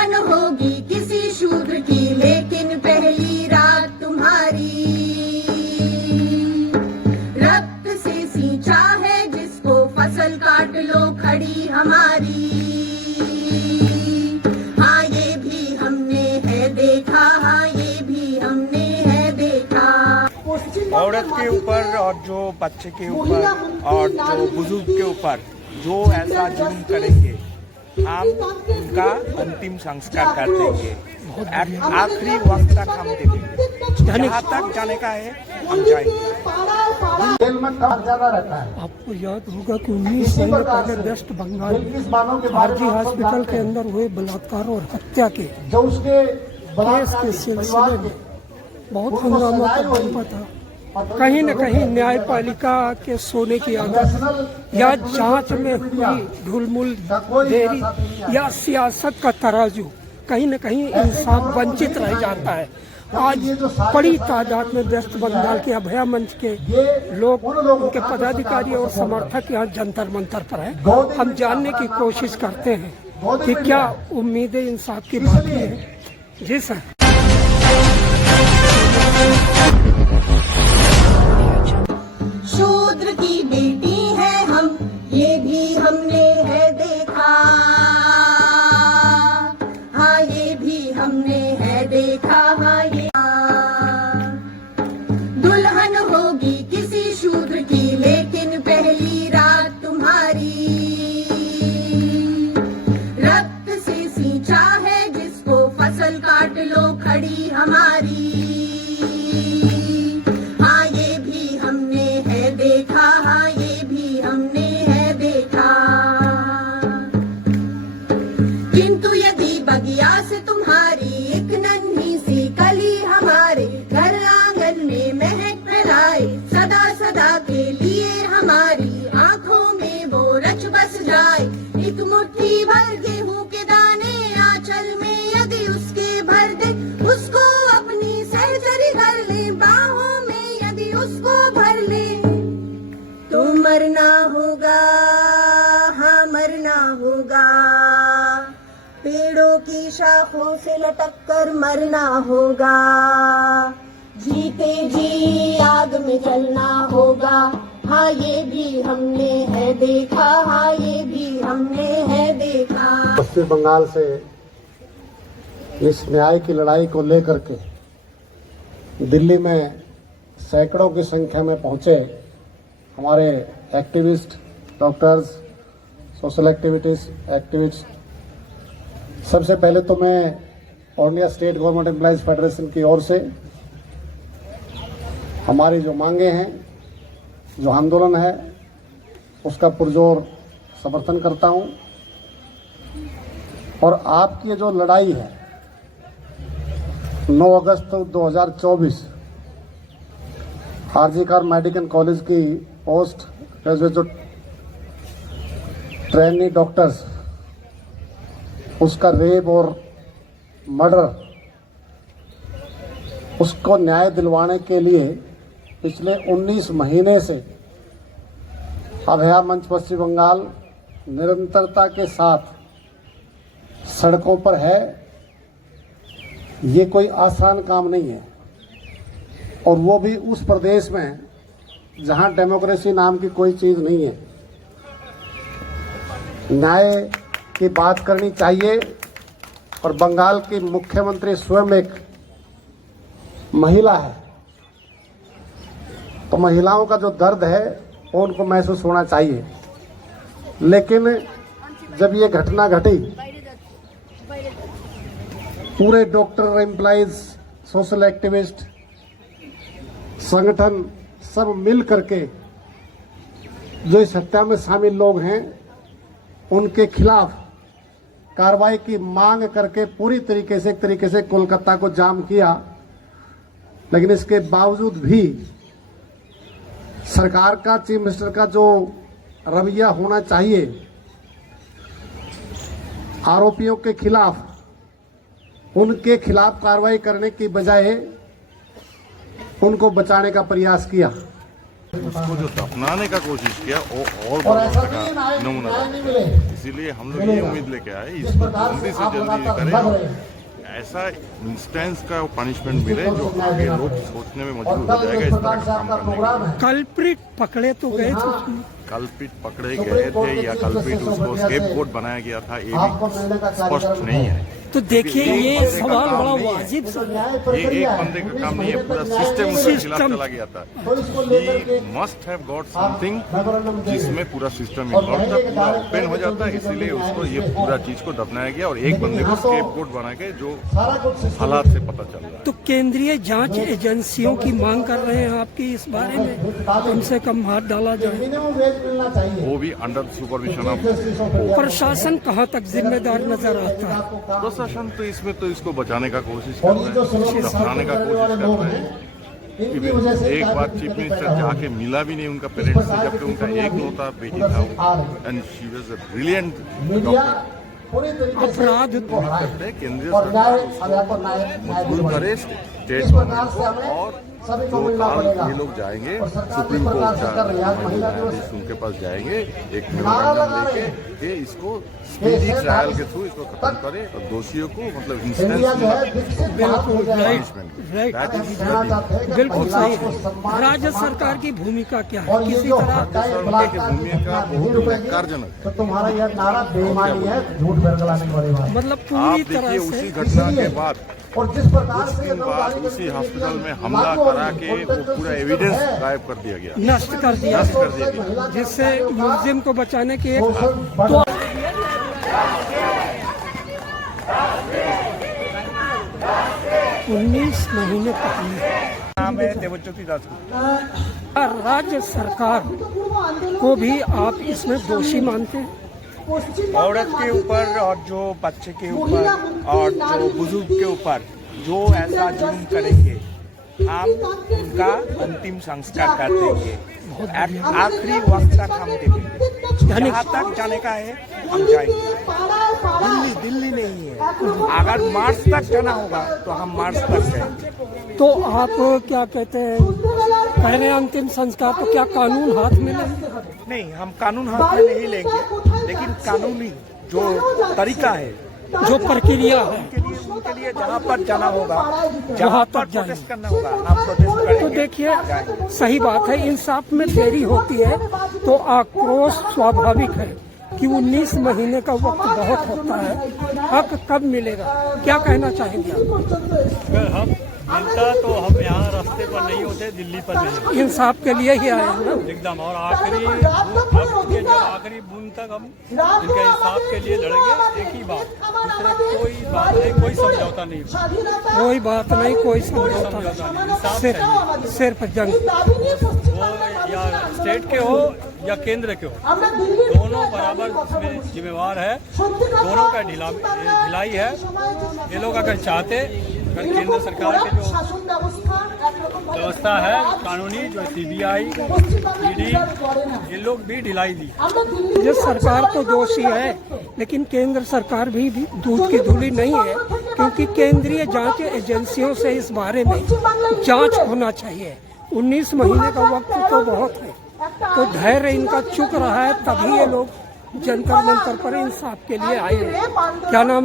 दुल्हन होगी किसी शूद्र की, लेकिन पहली रात तुम्हारी। रक्त से सींचा है जिसको, फसल काट लो खड़ी हमारी। हाँ ये भी हमने है देखा, हाँ ये भी हमने है देखा। औरत के ऊपर और जो बच्चे के ऊपर और जो बुजुर्ग के ऊपर जो ऐसा जुल्म करेंगे, हम उनका अंतिम संस्कार कर देंगे। आखिरी वक्त तक हम देखेंगे, जहाँ तक जाने का है हम जाएंगे। जेल में कम ज्यादा रहता है। आपको याद होगा कि 19 महीने पहले वेस्ट बंगाल आरजी हॉस्पिटल के अंदर हुए बलात्कार और हत्या के जो उसके केस के सिलसिले में बहुत हंगामा करना था। कहीं न कहीं न्यायपालिका के सोने की आदत या जांच में हुई ढुलमुल देरी या सियासत का तराजू, कहीं न कहीं इंसाफ वंचित रह जाता है। आज बड़ी तादाद में वेस्ट बंगाल के अभया मंच के लोग, उनके पदाधिकारी और समर्थक यहाँ जंतर मंतर पर हैं। हम जानने की कोशिश करते हैं कि क्या उम्मीदें इंसाफ की बाकी है। जी सर। शूद्र की बेटी है हम, ये भी हमने है देखा। हाँ ये भी हमने है देखा, हाँ ये। दुल्हन होगी किसी शूद्र की, लेकिन पहली रात तुम्हारी। रक्त से सींचा है जिसको, फसल काट लो खड़ी हमारी। हाँ ये भी हमने है देखा, हाँ ये भी हमने है देखा। किंतु यदि बगिया से तुम्हारी एक नन्ही सी कली हमारे घर आंगन में महक फैलाए, सदा सदा के लिए हमारी आंखों में वो रच बस जाए। एक मुट्ठी भर गेहूं के दाने आंचल में यदि उसके भर दे, उसको अपनी सहचरी कर ले, बाहों में यदि उसको भर ले, तो मरना होगा, हाँ मरना होगा। पेड़ों की शाखों से लटक कर मरना होगा, जीते जी आग में जलना होगा। हाँ ये भी हमने है देखा, हाँ ये भी हमने है देखा। पश्चिम बंगाल से इस न्याय की लड़ाई को लेकर के दिल्ली में सैकड़ों की संख्या में पहुंचे हमारे एक्टिविस्ट, डॉक्टर्स, सोशल एक्टिविस्ट। सबसे पहले तो मैं all India state government employees federation की ओर से हमारी जो मांगे हैं, जो आंदोलन है, उसका पुरजोर समर्थन करता हूं। और आपकी जो लड़ाई है 9 अगस्त 2024 आरजी कार मेडिकल कॉलेज की पोस्ट ग्रेजुएट जो ट्रेनी डॉक्टर्स, उसका रेप और मर्डर, उसको न्याय दिलवाने के लिए पिछले 19 महीने से अभया मंच पश्चिम बंगाल निरंतरता के साथ सड़कों पर है। ये कोई आसान काम नहीं है, और वो भी उस प्रदेश में जहां डेमोक्रेसी नाम की कोई चीज नहीं है। न्याय की बात करनी चाहिए, और बंगाल की मुख्यमंत्री स्वयं एक महिला है, तो महिलाओं का जो दर्द है वो उनको महसूस होना चाहिए। लेकिन जब ये घटना घटी, पूरे डॉक्टर, एम्प्लॉइज, सोशल एक्टिविस्ट, संगठन सब मिल करके जो इस हत्या में शामिल लोग हैं उनके खिलाफ कार्रवाई की मांग करके पूरी तरीके से कोलकाता को जाम किया। लेकिन इसके बावजूद भी सरकार का, चीफ मिनिस्टर का जो रवैया होना चाहिए आरोपियों के खिलाफ, उनके खिलाफ कार्रवाई करने की बजाय उनको बचाने का प्रयास किया। उसको जो दफनाने का कोशिश किया वो और और बड़ा ऐसा का भी न्याय नमूना नहीं था। मिले। इसीलिए हम लोग ये उम्मीद लेके आए इसको जल्दी से जल्दी करें, ऐसा इंस्टेंस का पनिशमेंट मिले जो आगे लोग सोचने में मजबूर हो जाएगा इस तरह का काम करने के। कल्प्रिट पकड़े तो गए थे उसमें। कल्पित पकड़े गए थे या कल्पित उसको स्केपगोट बनाया गया था, ये भी स्पष्ट नहीं है। तो देखिए ये सवाल बड़ा वाजिब सा है। ये एक बंदे का काम नहीं है, पूरा सिस्टम उसके खिलाफ चला गया था। He must have got something जिसमें पूरा सिस्टम इन्वॉल्व था, पूरा ओपन हो जाता है, इसीलिए उसको ये पूरा चीज को दफनाया गया और एक बंदे को स्केपगोट बना के जो हालात से पता चल रहा है। तो केंद्रीय जांच एजेंसियों की मांग कर रहे हैं आपकी इस बारे में कम से कम हाथ डाला जाए। वो भी अंडर सुपरविजन ऑफ। प्रशासन कहाँ तक जिम्मेदार नजर आता है? प्रशासन तो इसमें तो इसको बचाने का कोशिश कर रहे हैं, दफनाने का कोशिश कर रहे हैं। एक बार चीफ मिनिस्टर जाके मिला भी नहीं उनका पेरेंट्स से, जबकि उनका एक लौता बेटी था and she was a brilliant doctor. अपराध केंद्रीय सरकार मजबूर करे स्टेट गवर्नमेंट को, और जो काल ये लोग जाएंगे सुप्रीम कोर्ट न्यायाधीश उनके पास जाएंगे एक मेमोरेंडम लेके कि इसको स्पीडी ट्रायल के थ्रू इसको खत्म करे और दोषियों को मतलब इंस्टेंस बिल्कुल सही है। राज्य सरकार की भूमिका क्या है? किसी तरह की भूमिका बहुत बेकारजनक है। तुम्हारा यह नारा बेईमानी है, झूठ बरगलाने वाली बात। मतलब आप पूरी देखिए तरह उसी से घटना के बाद और जिस प्रकार कुछ से दिन बाद उसी हॉस्पिटल में हमला करा के वो पूरा एविडेंस गायब कर दिया गया, नष्ट कर दिया, नष्ट कर दिया गया। जिससे मुलजिम को बचाने के तो 19 महीने पहले नाम है देवज्योति दास गुप्ता। राज्य सरकार को भी आप इसमें दोषी मानते हैं? औरत के ऊपर और जो बच्चे के ऊपर और जो बुजुर्ग के ऊपर जो ऐसा जुल्म करेंगे हम उनका अंतिम संस्कार कर देंगे, आखिरी वक्त तक हम देखेंगे। जहाँ तक जाने का है हम जाएंगे। दिल्ली नहीं है, अगर मार्च तक जाना होगा तो हम मार्च तक जाएंगे। तो आप क्या कहते हैं, पहले अंतिम संस्कार तो क्या कानून हाथ में लेंगे? नहीं, हम कानून हाथ में नहीं लेंगे, लेकिन कानूनी जो तरीका है, जो प्रक्रिया है उनके लिए जहाँ पर जाना होगा, जहाँ पर तक जाएंगे। प्रोटेस्ट करना होगा, हम प्रोटेस्ट करेंगे। तो देखिए सही बात है, इंसाफ में देरी होती है तो आक्रोश स्वाभाविक है कि 19 महीने का वक्त बहुत होता है। हक कब मिलेगा, क्या कहना चाहेंगे आप? अगर हम मिलता तो हम यहाँ रास्ते पर नहीं होते, दिल्ली पर नहीं इंसाफ के लिए ही आए हैं ना? एकदम। और आखिरी बूंद तक हम इनके इंसाफ के लिए लड़ेंगे। एक ही बात, दूसरा कोई बात नहीं, कोई समझौता नहीं, कोई बात नहीं, कोई समझौता नहीं, सिर्फ जंग। वो या स्टेट के हो या केंद्र के हो, दोनों बराबर इसमें जिम्मेवार है, दोनों का ढिलाई है। ये लोग अगर चाहते, अगर केंद्र सरकार के जो व्यवस्था है कानूनी, जो सीबीआई, ईडी, ये लोग भी ढिलाई दी। ये सरकार तो दोषी है, लेकिन केंद्र सरकार भी दूध की धूली नहीं है, क्योंकि केंद्रीय जांच एजेंसियों से इस बारे में जांच होना चाहिए। 19 महीने का वक्त तो बहुत है, तो धैर्य इनका चुक रहा है, तभी ये लोग जंतर मंतर पर इंसाफ के लिए आए हैं। क्या नाम है?